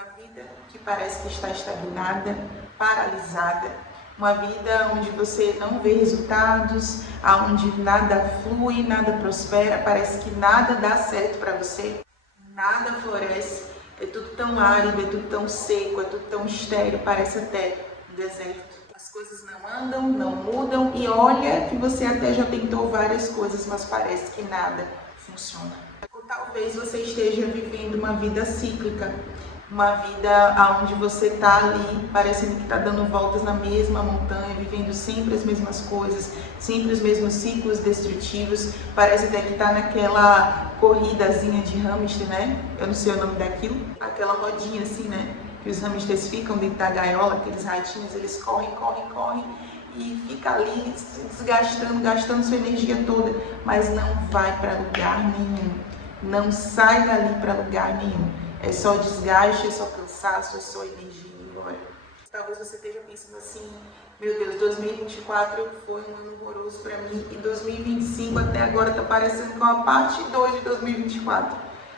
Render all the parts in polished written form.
uma vida que parece que está estagnada, paralisada, uma vida onde você não vê resultados, onde nada flui, nada prospera, parece que nada dá certo para você, nada floresce, é tudo tão árido, é tudo tão seco, é tudo tão estéril, parece até um deserto. As coisas não andam, não mudam e olha que você até já tentou várias coisas, mas parece que nada funciona. Ou talvez você esteja vivendo uma vida cíclica, uma vida onde você está ali, parecendo que está dando voltas na mesma montanha, vivendo sempre as mesmas coisas, sempre os mesmos ciclos destrutivos, parece até que está naquela corridazinha de hamster, né? Eu não sei o nome daquilo, aquela rodinha assim, né? Que os hamsters ficam dentro da gaiola, aqueles ratinhos, eles correm e fica ali se desgastando, gastando sua energia toda, mas não vai para lugar nenhum, não sai dali para lugar nenhum. É só desgaste, é só cansaço, é só energia embora. Talvez você esteja pensando assim, meu Deus, 2024 foi um ano horroroso para mim e 2025 até agora tá parecendo com a parte 2 de 2024.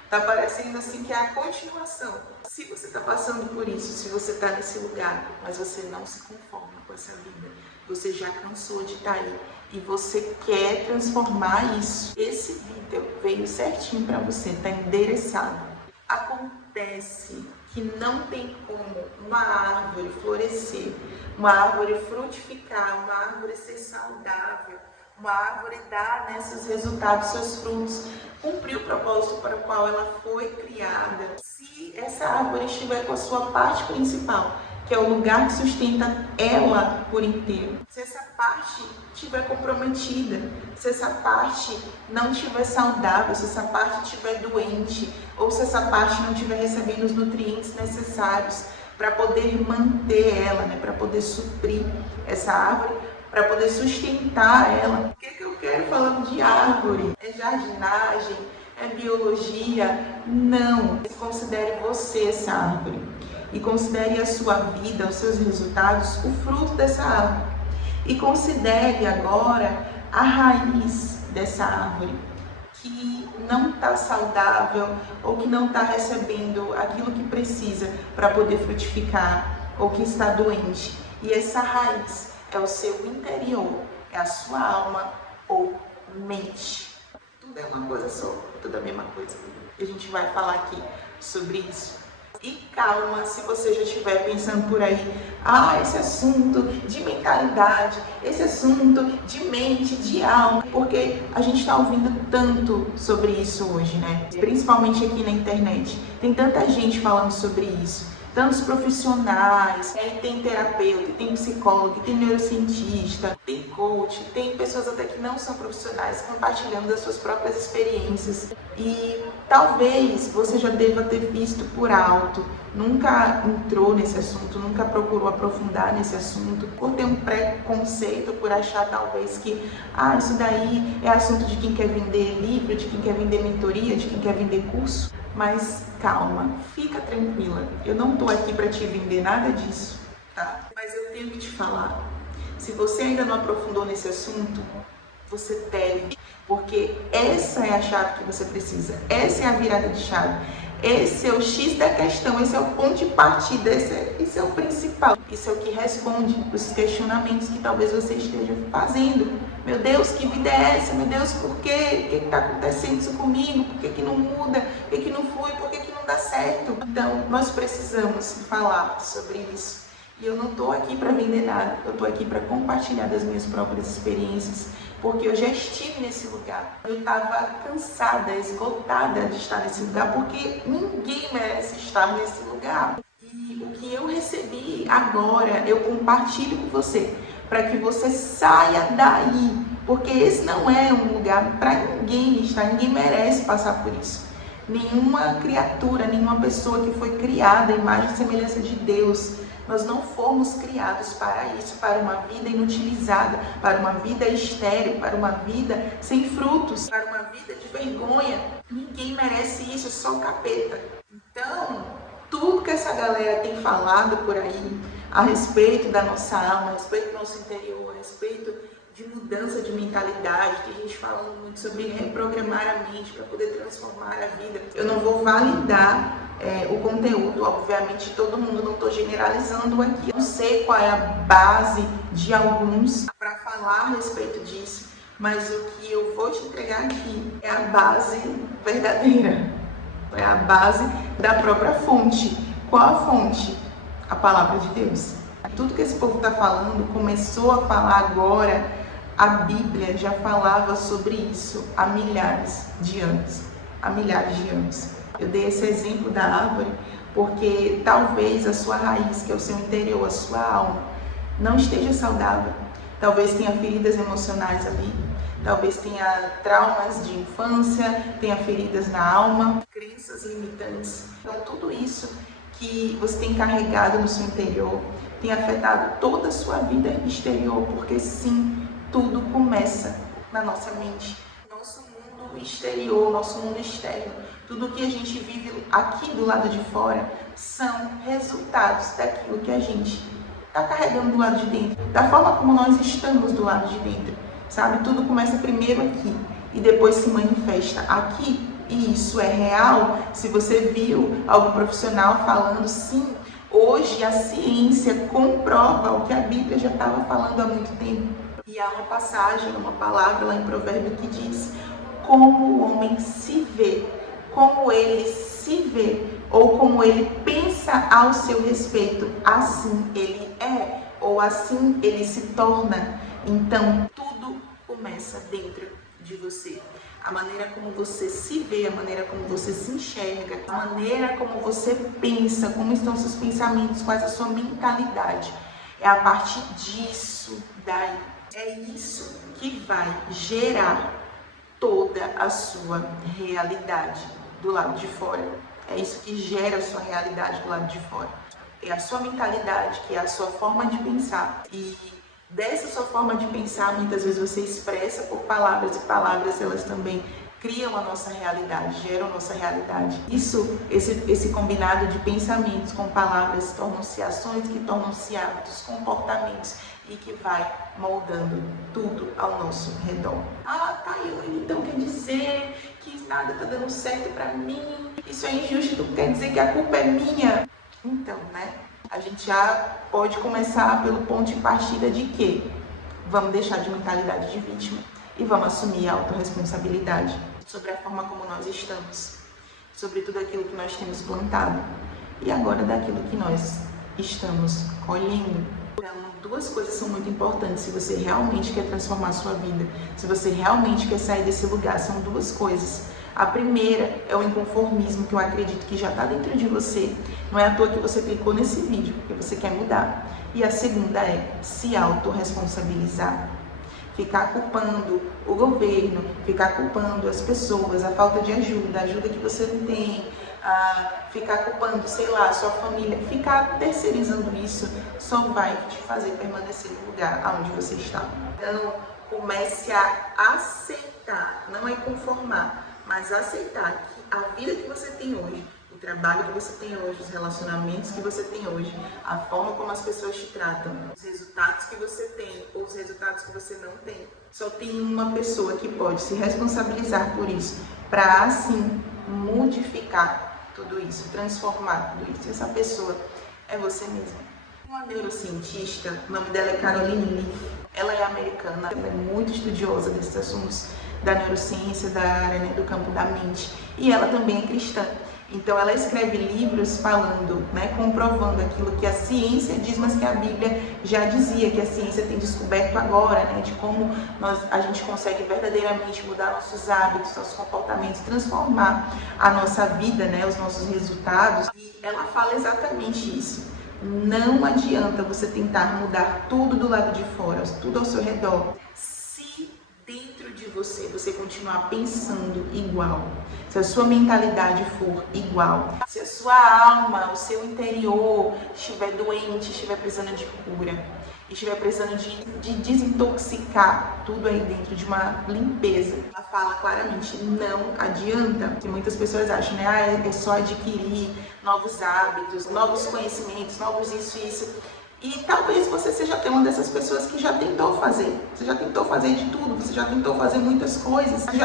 Tá parecendo assim que é a continuação. Se você tá passando por isso, se você tá nesse lugar, mas você não se conforma com essa vida, você já cansou de estar aí e você quer transformar isso, esse vídeo veio certinho para você, tá endereçado. Acontece que não tem como uma árvore florescer, uma árvore frutificar, uma árvore ser saudável, uma árvore dar seus resultados, seus frutos, cumprir o propósito para o qual ela foi criada. Se essa árvore estiver com a sua parte principal, que é o lugar que sustenta ela por inteiro, se essa parte estiver comprometida, se essa parte não estiver saudável, se essa parte estiver doente, ou se essa parte não estiver recebendo os nutrientes necessários para poder manter ela, para poder suprir essa árvore, para poder sustentar ela. O que eu quero falando de árvore? É jardinagem? É biologia? Não. Considere você essa árvore e considere a sua vida, os seus resultados, o fruto dessa árvore. E considere agora a raiz dessa árvore, que não está saudável ou que não está recebendo aquilo que precisa para poder frutificar ou que está doente. E essa raiz é o seu interior, é a sua alma ou mente. Tudo é uma coisa só, tudo é a mesma coisa. E a gente vai falar aqui sobre isso. E calma, se você já estiver pensando por aí, esse assunto de mentalidade, esse assunto de mente, de alma, porque a gente está ouvindo tanto sobre isso hoje, né? Principalmente aqui na internet. Tem tanta gente falando sobre isso. Tantos profissionais, tem terapeuta, tem psicólogo, tem neurocientista, tem coach, tem pessoas até que não são profissionais compartilhando das suas próprias experiências. E talvez você já deva ter visto por alto, nunca entrou nesse assunto, nunca procurou aprofundar nesse assunto, por ter um preconceito, por achar talvez que isso daí é assunto de quem quer vender livro, de quem quer vender mentoria, de quem quer vender curso. Mas calma, fica tranquila, eu não tô aqui para te vender nada disso, tá? Mas eu tenho que te falar, se você ainda não aprofundou nesse assunto, você deve, porque essa é a chave que você precisa, essa é a virada de chave, esse é o X da questão, esse é o ponto de partida, esse é o principal, isso é o que responde os questionamentos que talvez você esteja fazendo. Meu Deus, que vida é essa? Meu Deus, por quê? O que está acontecendo isso comigo? Por que não muda? Por que não flui? Por que não dá certo? Então, nós precisamos falar sobre isso. E eu não estou aqui para vender nada, eu estou aqui para compartilhar das minhas próprias experiências, porque eu já estive nesse lugar. Eu estava cansada, esgotada de estar nesse lugar, porque ninguém merece estar nesse lugar. E o que eu recebi agora, eu compartilho com você, para que você saia daí, porque esse não é um lugar para ninguém estar, ninguém merece passar por isso. Nenhuma criatura, nenhuma pessoa que foi criada à imagem e semelhança de Deus, nós não fomos criados para isso, para uma vida inutilizada, para uma vida estéril, para uma vida sem frutos, para uma vida de vergonha. Ninguém merece isso, só o capeta. Então, tudo que essa galera tem falado por aí, a respeito da nossa alma, a respeito do nosso interior, a respeito de mudança de mentalidade, tem gente falando muito sobre reprogramar a mente para poder transformar a vida. Eu não vou validar o conteúdo, obviamente todo mundo, não estou generalizando aqui. Eu não sei qual é a base de alguns para falar a respeito disso, mas o que eu vou te entregar aqui é a base verdadeira, é a base da própria fonte. Qual a fonte? A palavra de Deus. Tudo que esse povo está falando começou a falar agora. A Bíblia já falava sobre isso há milhares de anos. Há milhares de anos. Eu dei esse exemplo da árvore porque talvez a sua raiz, que é o seu interior, a sua alma, não esteja saudável. Talvez tenha feridas emocionais ali. Talvez tenha traumas de infância, tenha feridas na alma, crenças limitantes. Então tudo isso que você tem carregado no seu interior tem afetado toda a sua vida exterior, porque sim, tudo começa na nossa mente. Nosso mundo exterior, nosso mundo externo, tudo que a gente vive aqui do lado de fora são resultados daquilo que a gente está carregando do lado de dentro, da forma como nós estamos do lado de dentro, sabe? Tudo começa primeiro aqui e depois se manifesta aqui. E isso é real. Se você viu algum profissional falando, sim, hoje a ciência comprova o que a Bíblia já estava falando há muito tempo. E há uma passagem, uma palavra lá em Provérbio que diz: como o homem se vê, como ele se vê, ou como ele pensa ao seu respeito, assim ele é, ou assim ele se torna. Então, tudo começa dentro de você. A maneira como você se vê, a maneira como você se enxerga, a maneira como você pensa, como estão seus pensamentos, quais a sua mentalidade. É a partir disso daí. É isso que vai gerar toda a sua realidade do lado de fora. É isso que gera a sua realidade do lado de fora. É a sua mentalidade, que é a sua forma de pensar. E dessa sua forma de pensar, muitas vezes você expressa por palavras, e palavras elas também criam a nossa realidade, geram a nossa realidade. Esse combinado de pensamentos com palavras tornam-se ações, que tornam-se hábitos, comportamentos, e que vai moldando tudo ao nosso redor. Ah, Tayane, então quer dizer que nada tá dando certo pra mim? Isso é injusto, quer dizer que a culpa é minha? Então, né? A gente já pode começar pelo ponto de partida de que vamos deixar de mentalidade de vítima e vamos assumir a autorresponsabilidade sobre a forma como nós estamos, sobre tudo aquilo que nós temos plantado e agora daquilo que nós estamos colhendo. Então, duas coisas são muito importantes se você realmente quer transformar a sua vida, se você realmente quer sair desse lugar, são duas coisas. A primeira é o inconformismo, que eu acredito que já está dentro de você. Não é à toa que você clicou nesse vídeo, porque você quer mudar. E a segunda é se autorresponsabilizar. Ficar culpando o governo, ficar culpando as pessoas, a falta de ajuda, a ajuda que você não tem, ficar culpando, sei lá, a sua família, ficar terceirizando isso só vai te fazer permanecer no lugar onde você está. Então, comece a aceitar, não é conformar, mas aceitar que a vida que você tem hoje, o trabalho que você tem hoje, os relacionamentos que você tem hoje, a forma como as pessoas te tratam, os resultados que você tem ou os resultados que você não tem, só tem uma pessoa que pode se responsabilizar por isso, para assim modificar tudo isso, transformar tudo isso. Essa pessoa é você mesma. Uma neurocientista, o nome dela é Caroline Leaf, ela é americana, ela é muito estudiosa desses assuntos da neurociência, da área, né, do campo da mente, e ela também é cristã. Então ela escreve livros falando, né, comprovando aquilo que a ciência diz, mas que a Bíblia já dizia, que a ciência tem descoberto agora, né, de como a gente consegue verdadeiramente mudar nossos hábitos, nossos comportamentos, transformar a nossa vida, né, os nossos resultados. E ela fala exatamente isso. Não adianta você tentar mudar tudo do lado de fora, tudo ao seu redor, se dentro de você continuar pensando igual, se a sua mentalidade for igual, se a sua alma, o seu interior estiver doente, estiver precisando de cura, estiver precisando de desintoxicar tudo aí dentro, de uma limpeza. Ela fala claramente, não adianta. E muitas pessoas acham, né, é só adquirir novos hábitos, novos conhecimentos, novos isso e isso. E talvez você seja até uma dessas pessoas que já tentou fazer. Você já tentou fazer de tudo, você já tentou fazer muitas coisas. Você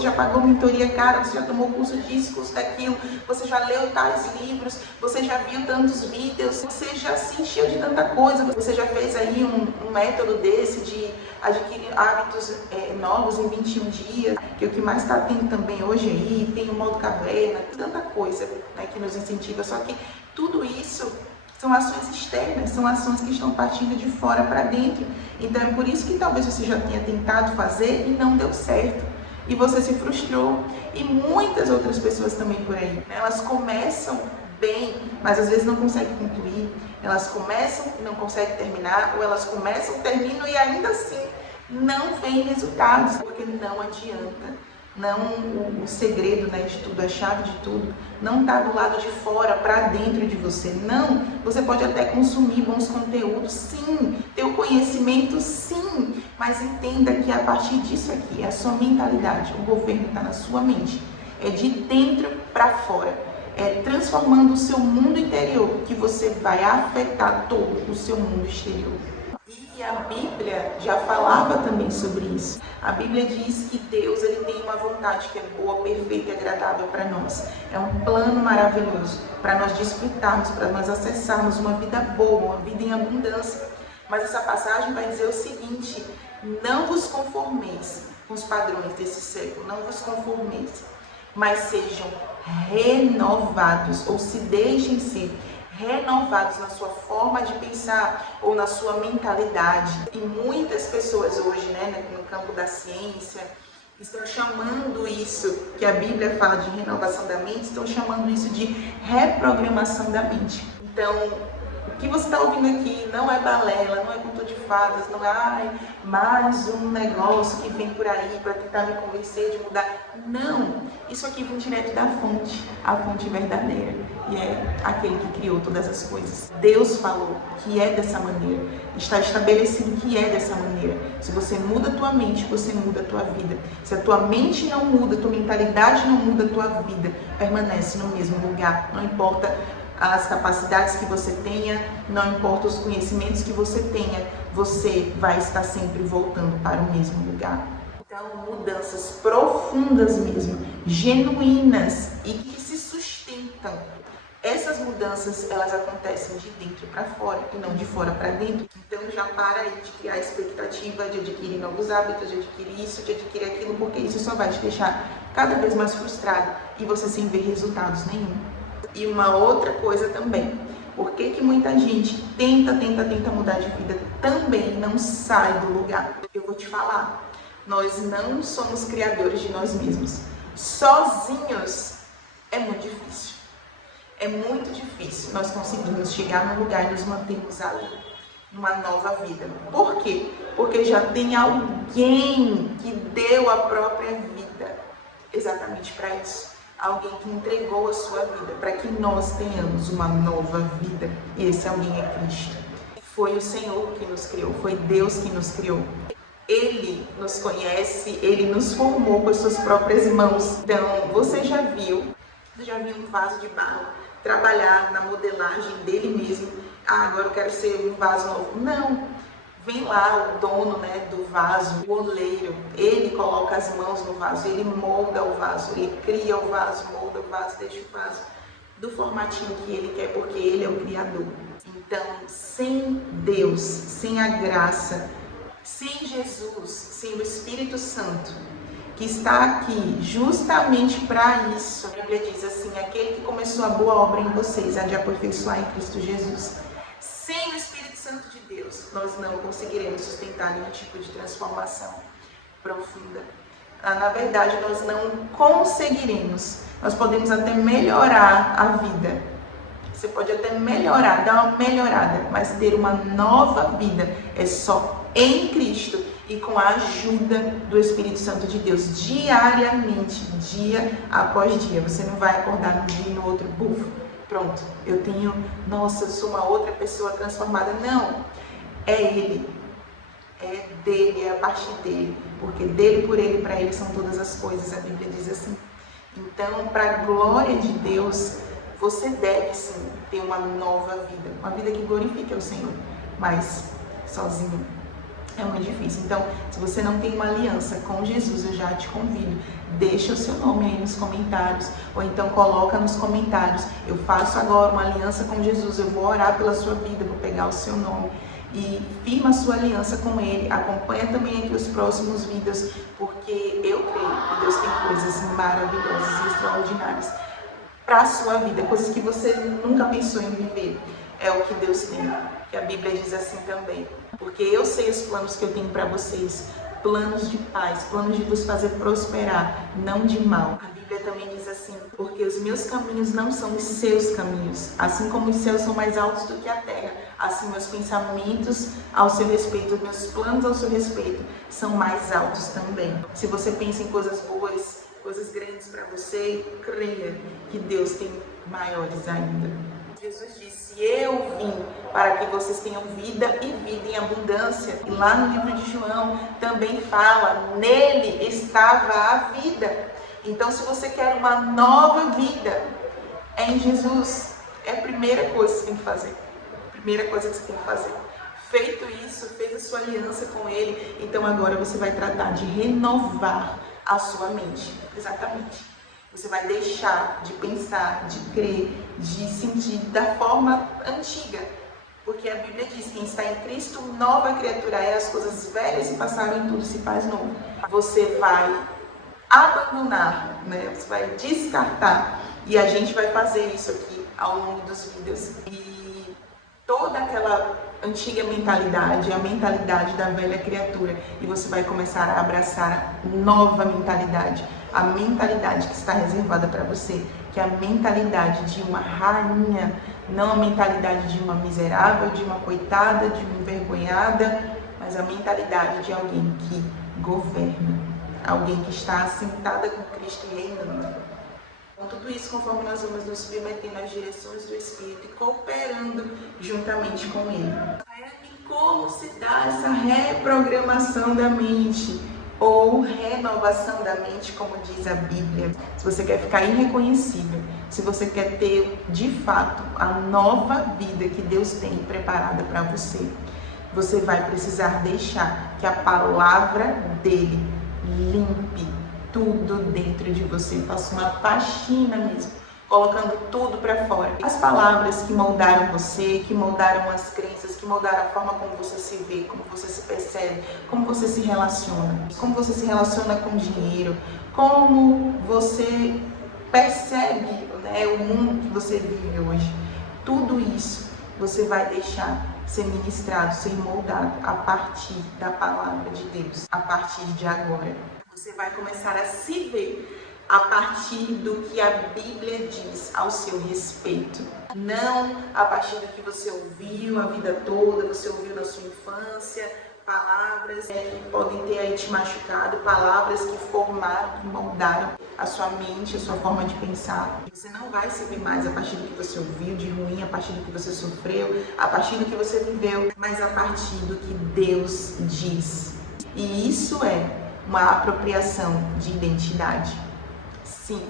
já pagou mentoria cara, você já tomou curso disso, curso daquilo, você já leu tais livros, você já viu tantos vídeos, você já se encheu de tanta coisa, você já fez aí um método desse de adquirir hábitos novos em 21 dias, que é o que mais está tendo também hoje aí, tem o modo caverna, tanta coisa, né, que nos incentiva. Só que tudo isso são ações externas, são ações que estão partindo de fora para dentro. Então é por isso que talvez você já tenha tentado fazer e não deu certo. E você se frustrou. E muitas outras pessoas também por aí, né? Elas começam bem, mas às vezes não conseguem concluir. Elas começam e não conseguem terminar, ou elas começam, terminam e ainda assim não vem resultados, porque não adianta. Não, o segredo, né, de tudo, a chave de tudo, não está do lado de fora, para dentro de você. Não, você pode até consumir bons conteúdos, sim, ter o conhecimento, sim, mas entenda que a partir disso aqui, é a sua mentalidade, o governo está na sua mente, é de dentro para fora, é transformando o seu mundo interior que você vai afetar todo o seu mundo exterior. E a Bíblia já falava também sobre isso. A Bíblia diz que Deus ele tem uma vontade que é boa, perfeita e agradável para nós. É um plano maravilhoso para nós desfrutarmos, para nós acessarmos uma vida boa, uma vida em abundância. Mas essa passagem vai dizer o seguinte: não vos conformeis com os padrões desse século, não vos conformeis, mas sejam renovados, ou se deixem ser renovados na sua forma de pensar ou na sua mentalidade. E muitas pessoas hoje, né, no campo da ciência, estão chamando isso, que a Bíblia fala de renovação da mente, estão chamando isso de reprogramação da mente. Então, o que você está ouvindo aqui não é balela, não é conto de fadas, não é mais um negócio que vem por aí para tentar me convencer de mudar. Não, isso aqui vem direto da fonte, a fonte verdadeira, e é aquele que criou todas as coisas. Deus falou que é dessa maneira, está estabelecido que é dessa maneira. Se você muda a tua mente, você muda a tua vida. Se a tua mente não muda, a tua mentalidade não muda, a tua vida permanece no mesmo lugar, não importa as capacidades que você tenha, não importa os conhecimentos que você tenha, você vai estar sempre voltando para o mesmo lugar. Então, mudanças profundas mesmo, genuínas e que se sustentam. Essas mudanças, elas acontecem de dentro para fora e não de fora para dentro. Então, já para aí de criar expectativa de adquirir novos hábitos, de adquirir isso, de adquirir aquilo, porque isso só vai te deixar cada vez mais frustrado e você sem ver resultados nenhum. E uma outra coisa também, por que muita gente tenta mudar de vida, também não sai do lugar? Eu vou te falar, nós não somos criadores de nós mesmos. Sozinhos é muito difícil. É muito difícil nós conseguirmos chegar num lugar e nos mantermos ali, numa nova vida. Por quê? Porque já tem alguém que deu a própria vida exatamente para isso. Alguém que entregou a sua vida para que nós tenhamos uma nova vida. E esse alguém é Cristo. Foi o Senhor que nos criou, foi Deus que nos criou. Ele nos conhece, Ele nos formou com as suas próprias mãos. Então, você já viu um vaso de barro trabalhar na modelagem dele mesmo? Ah, agora eu quero ser um vaso novo. Não. Vem lá o dono, né, do vaso, o oleiro, ele coloca as mãos no vaso, ele molda o vaso, ele cria o vaso, molda o vaso, deixa o vaso do formatinho que ele quer, porque ele é o Criador. Então, sem Deus, sem a graça, sem Jesus, sem o Espírito Santo, que está aqui justamente para isso, a Bíblia diz assim: aquele que começou a boa obra em vocês há de aperfeiçoar em Cristo Jesus. Sem o Espírito Santo de Deus, nós não conseguiremos sustentar nenhum tipo de transformação profunda. Na verdade, nós não conseguiremos. Nós podemos até melhorar a vida. Você pode até melhorar, dar uma melhorada, mas ter uma nova vida é só em Cristo e com a ajuda do Espírito Santo de Deus, diariamente, dia após dia. Você não vai acordar num dia e no outro, bufo. Pronto, eu sou uma outra pessoa transformada. Não, é Ele, é dele, é a partir dele, porque dele, por ele, para ele são todas as coisas, a Bíblia diz assim. Então, para a glória de Deus, você deve sim ter uma nova vida, uma vida que glorifique ao Senhor, mas sozinho é muito difícil. Então, se você não tem uma aliança com Jesus, eu já te convido, deixa o seu nome aí nos comentários, ou então coloca nos comentários, eu faço agora uma aliança com Jesus, eu vou orar pela sua vida, vou pegar o seu nome e firma a sua aliança com Ele. Acompanha também aqui os próximos vídeos, porque eu creio que Deus tem coisas maravilhosas e extraordinárias para a sua vida, coisas que você nunca pensou em viver. É o que Deus tem, que a Bíblia diz assim também. Porque eu sei os planos que eu tenho para vocês, planos de paz, planos de vos fazer prosperar, não de mal. A Bíblia também diz assim, porque os meus caminhos não são os seus caminhos, assim como os céus são mais altos do que a terra, assim meus pensamentos ao seu respeito, meus planos ao seu respeito são mais altos também. Se você pensa em coisas boas, coisas grandes para você, creia que Deus tem maiores ainda. Jesus disse, eu vim para que vocês tenham vida e vida em abundância. E lá no livro de João também fala, nele estava a vida. Então, se você quer uma nova vida, é em Jesus. É a primeira coisa que você tem que fazer. Primeira coisa que você tem que fazer. Feito isso, fez a sua aliança com Ele, então agora você vai tratar de renovar a sua mente. Exatamente. Você vai deixar de pensar, de crer, de sentir da forma antiga. Porque a Bíblia diz, quem está em Cristo, nova criatura é, as coisas velhas se passaram e tudo se faz novo. Você vai abandonar, né? Você vai descartar. E a gente vai fazer isso aqui ao longo dos vídeos. E toda aquela antiga mentalidade, a mentalidade da velha criatura. E você vai começar a abraçar a nova mentalidade. A mentalidade que está reservada para você, que é a mentalidade de uma rainha, não a mentalidade de uma miserável, de uma coitada, de uma envergonhada, mas a mentalidade de alguém que governa, alguém que está assentada com Cristo e reinando. Com tudo isso, conforme nós vamos nos submetendo às direções do Espírito e cooperando juntamente com Ele. E como se dá essa reprogramação da mente? Ou renovação da mente, como diz a Bíblia. Se você quer ficar irreconhecível, se você quer ter de fato a nova vida que Deus tem preparada para você, você vai precisar deixar que a palavra dele limpe tudo dentro de você, faça uma faxina mesmo, colocando tudo para fora. As palavras que moldaram você, que moldaram as crenças, que moldaram a forma como você se vê, como você se percebe, como você se relaciona com o dinheiro, como você percebe, né, o mundo que você vive hoje. Tudo isso você vai deixar ser ministrado, ser moldado a partir da palavra de Deus, a partir de agora. Você vai começar a se ver a partir do que a Bíblia diz ao seu respeito. Não a partir do que você ouviu a vida toda, você ouviu na sua infância, palavras que podem ter aí te machucado, palavras que formaram, que moldaram a sua mente, a sua forma de pensar. Você não vai se ver mais a partir do que você ouviu de ruim, a partir do que você sofreu, a partir do que você viveu, mas a partir do que Deus diz. E isso é uma apropriação de identidade. Sim,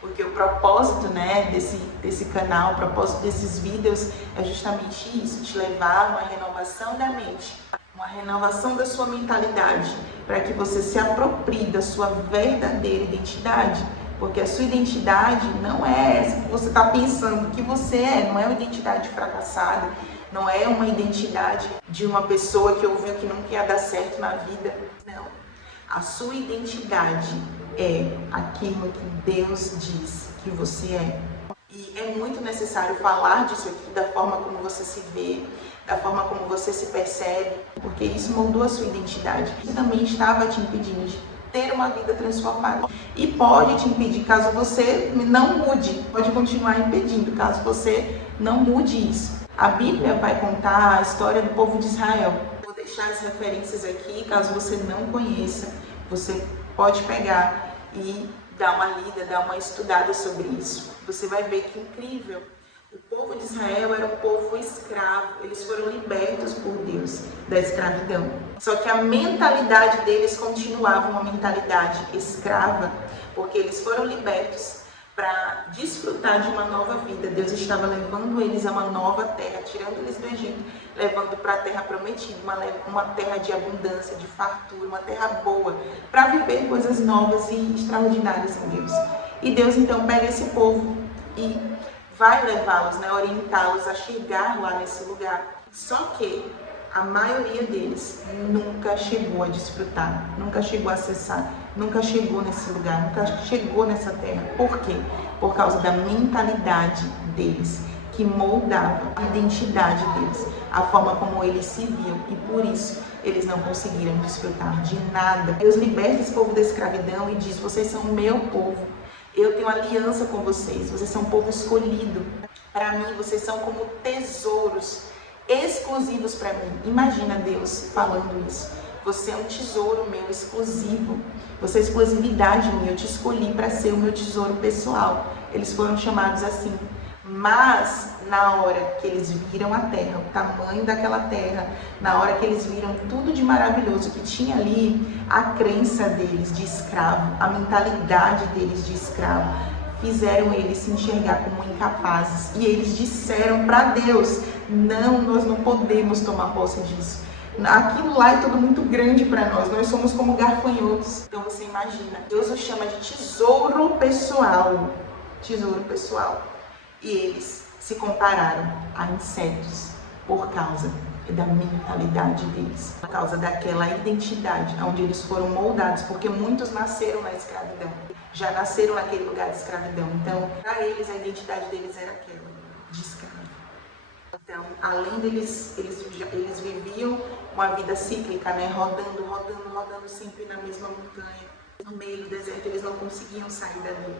porque o propósito, né, desse canal, o propósito desses vídeos é justamente isso, te levar a uma renovação da mente, uma renovação da sua mentalidade, para que você se aproprie da sua verdadeira identidade, porque a sua identidade não é essa que você está pensando que você é, não é uma identidade fracassada, não é uma identidade de uma pessoa que ouviu que não ia dar certo na vida, não. A sua identidade é aquilo que Deus diz que você é. E é muito necessário falar disso aqui, da forma como você se vê, da forma como você se percebe, porque isso moldou a sua identidade. E também estava te impedindo de ter uma vida transformada. E pode te impedir caso você não mude, pode continuar impedindo caso você não mude isso. A Bíblia vai contar a história do povo de Israel. Vou deixar as referências aqui, caso você não conheça, você pode pegar e dar uma lida, dar uma estudada sobre isso. Você vai ver que incrível. O povo de Israel era um povo escravo. Eles foram libertos por Deus da escravidão. Só que a mentalidade deles continuava uma mentalidade escrava, porque eles foram libertos, para desfrutar de uma nova vida. Deus estava levando eles a uma nova terra, tirando eles do Egito, levando para a terra prometida, uma terra de abundância, de fartura, uma terra boa, para viver coisas novas e extraordinárias em Deus. E Deus então pega esse povo e vai levá-los, orientá-los a chegar lá nesse lugar. Só que a maioria deles nunca chegou a desfrutar, nunca chegou a acessar, nunca chegou nesse lugar, nunca chegou nessa terra. Por quê? Por causa da mentalidade deles, que moldava a identidade deles, a forma como eles se viam, e por isso eles não conseguiram desfrutar de nada. Deus liberta esse povo da escravidão e diz: vocês são o meu povo, eu tenho aliança com vocês, vocês são um povo escolhido. Para mim, vocês são como tesouros exclusivos para mim. Imagina Deus falando isso. Você é um tesouro meu exclusivo. Você é exclusividade minha. Eu te escolhi para ser o meu tesouro pessoal. Eles foram chamados assim. Mas na hora que eles viram a terra, o tamanho daquela terra, na hora que eles viram tudo de maravilhoso que tinha ali, a crença deles de escravo, a mentalidade deles de escravo, fizeram eles se enxergar como incapazes. E eles disseram para Deus: não, nós não podemos tomar posse disso. Aquilo lá é tudo muito grande para nós somos como gafanhotos. Então você imagina, Deus os chama de tesouro pessoal. Tesouro pessoal. E eles se compararam a insetos por causa da mentalidade deles, por causa daquela identidade onde eles foram moldados, porque muitos nasceram na escravidão, já nasceram naquele lugar de escravidão. Então, para eles, a identidade deles era aquela, de escravo. Então, além deles, eles viviam uma vida cíclica, rodando sempre na mesma montanha. No meio do deserto, eles não conseguiam sair dali.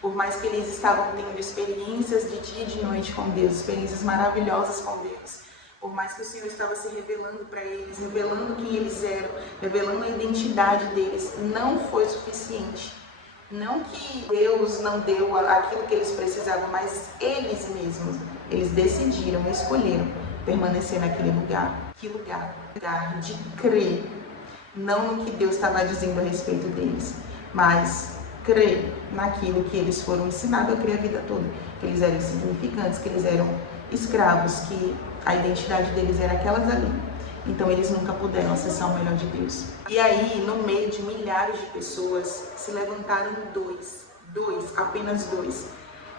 Por mais que eles estavam tendo experiências de dia e de noite com Deus, experiências maravilhosas com Deus, por mais que o Senhor estava se revelando para eles, revelando quem eles eram, revelando a identidade deles, não foi suficiente. Não que Deus não deu aquilo que eles precisavam, mas eles mesmos, eles decidiram, escolheram permanecer naquele lugar. Que lugar? Lugar de crer, não no que Deus estava dizendo a respeito deles, mas crer naquilo que eles foram ensinados a crer a vida toda, que eles eram insignificantes, que eles eram escravos, que a identidade deles era aquelas ali. Então eles nunca puderam acessar o melhor de Deus. E aí, no meio de milhares de pessoas, se levantaram apenas dois.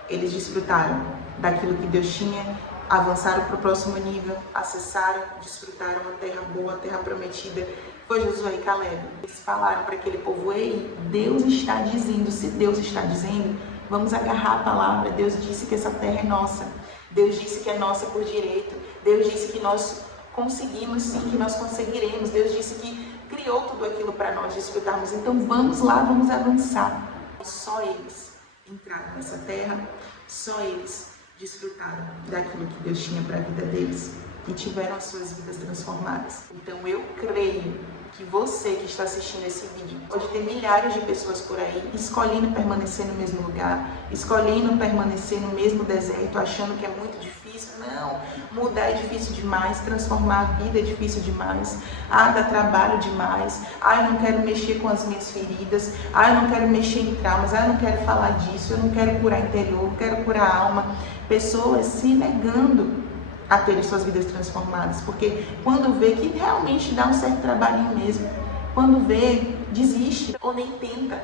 Eles desfrutaram daquilo que Deus tinha, avançaram para o próximo nível, acessaram, desfrutaram a terra boa, a terra prometida. Foi Josué e Caleb. Eles falaram para aquele povo: ei, Deus está dizendo, se Deus está dizendo, vamos agarrar a palavra. Deus disse que essa terra é nossa. Deus disse que é nossa por direito. Deus disse que nós conseguimos sim, que nós conseguiremos. Deus disse que criou tudo aquilo para nós desfrutarmos. Então vamos lá, vamos avançar. Só eles entraram nessa terra, só eles desfrutaram daquilo que Deus tinha para a vida deles e tiveram as suas vidas transformadas. Então eu creio que você que está assistindo esse vídeo, pode ter milhares de pessoas por aí escolhendo permanecer no mesmo lugar, escolhendo permanecer no mesmo deserto, achando que é muito difícil. Não, mudar é difícil demais, transformar a vida é difícil demais, dá trabalho demais, eu não quero mexer com as minhas feridas, eu não quero mexer em traumas, eu não quero falar disso, eu não quero curar interior, não quero curar a alma. Pessoas se negando a terem suas vidas transformadas, porque quando vê que realmente dá um certo trabalhinho mesmo, quando vê, desiste ou nem tenta.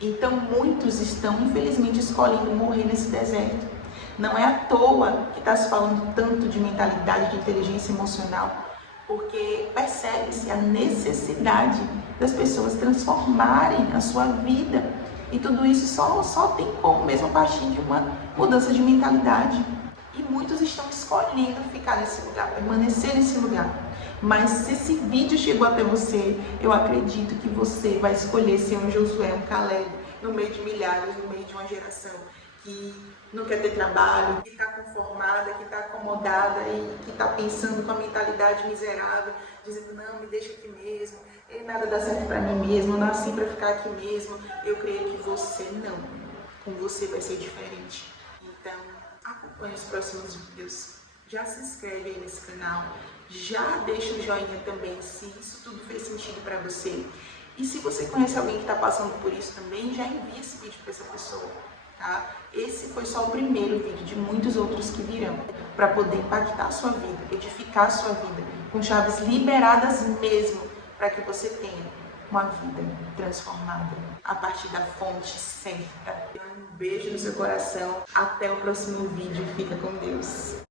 Então muitos estão, infelizmente, escolhendo morrer nesse deserto. Não é à toa que está se falando tanto de mentalidade, de inteligência emocional, porque percebe-se a necessidade das pessoas transformarem a sua vida. E tudo isso só tem como mesmo a partir de uma mudança de mentalidade. E muitos estão escolhendo ficar nesse lugar, permanecer nesse lugar. Mas se esse vídeo chegou até você, eu acredito que você vai escolher ser um Josué, um Caleb, no meio de milhares, no meio de uma geração que não quer ter trabalho, que está conformada, que está acomodada e que está pensando com a mentalidade miserável, dizendo: não, me deixa aqui mesmo, nada dá certo para mim mesmo, eu nasci para ficar aqui mesmo. Eu creio que você não, com você vai ser diferente. Então, acompanhe os próximos vídeos, já se inscreve aí nesse canal, já deixa o joinha também se isso tudo fez sentido para você. E se você conhece alguém que está passando por isso também, já envia esse vídeo para essa pessoa. tá? Esse foi só o primeiro vídeo de muitos outros que virão, para poder impactar a sua vida, edificar a sua vida, com chaves liberadas mesmo, para que você tenha uma vida transformada a partir da fonte certa. Um beijo no seu coração, até o próximo vídeo, fica com Deus.